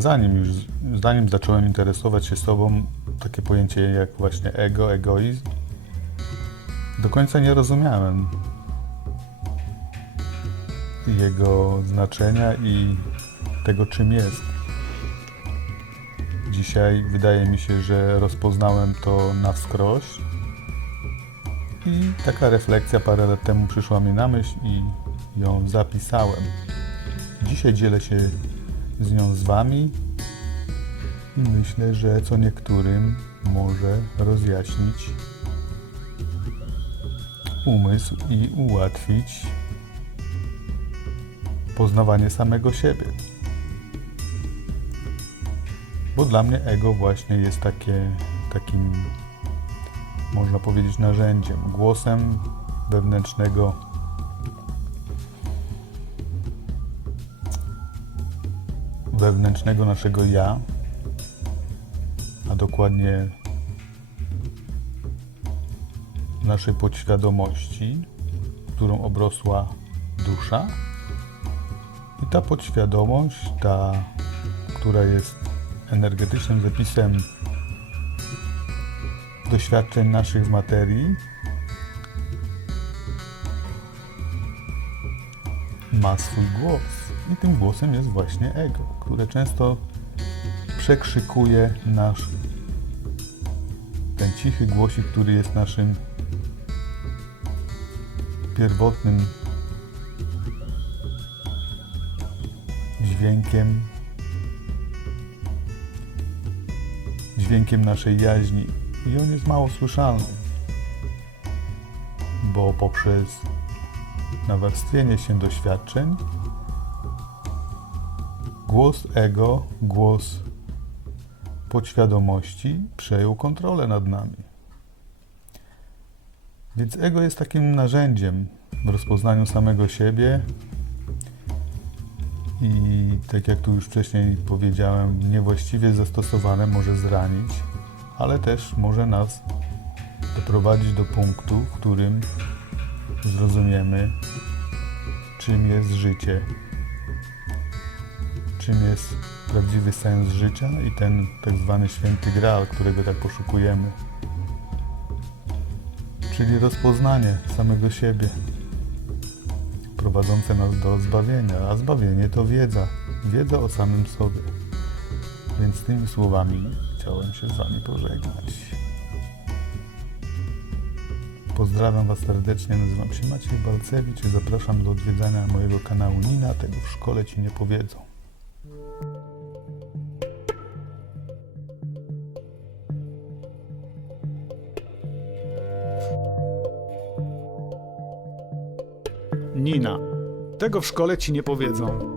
Zanim już, zanim zacząłem interesować się sobą, takie pojęcie jak właśnie ego, egoizm, do końca nie rozumiałem jego znaczenia i tego, czym jest. Dzisiaj wydaje mi się, że rozpoznałem to na wskroś i taka refleksja parę lat temu przyszła mi na myśl i ją zapisałem. Dzisiaj dzielę się z nią z Wami i myślę, że co niektórym może rozjaśnić umysł i ułatwić poznawanie samego siebie. Bo dla mnie ego właśnie jest takie, takim, można powiedzieć, narzędziem, głosem wewnętrznego wewnętrznego naszego ja, a dokładnie naszej podświadomości, którą obrosła dusza. I ta podświadomość, ta, która jest energetycznym zapisem doświadczeń naszych materii, ma swój głos. I tym głosem jest właśnie ego, które często przekrzykuje nasz ten cichy głosik, który jest naszym pierwotnym dźwiękiem, dźwiękiem naszej jaźni. I on jest mało słyszalny, bo poprzez nawarstwienie się doświadczeń głos ego, głos podświadomości przejął kontrolę nad nami. Więc ego jest takim narzędziem w rozpoznaniu samego siebie i tak jak tu już wcześniej powiedziałem, niewłaściwie zastosowane może zranić, ale też może nas doprowadzić do punktu, w którym zrozumiemy, czym jest życie, czym jest prawdziwy sens życia i ten tak zwany święty graal, którego tak poszukujemy. Czyli rozpoznanie samego siebie, prowadzące nas do zbawienia, a zbawienie to wiedza, wiedza o samym sobie. Więc tymi słowami chciałem się z Wami pożegnać. Pozdrawiam Was serdecznie, nazywam się Maciej Balcewicz i zapraszam do odwiedzania mojego kanału Nina, tego w szkole Ci nie powiedzą. Nina. Tego w szkole ci nie powiedzą.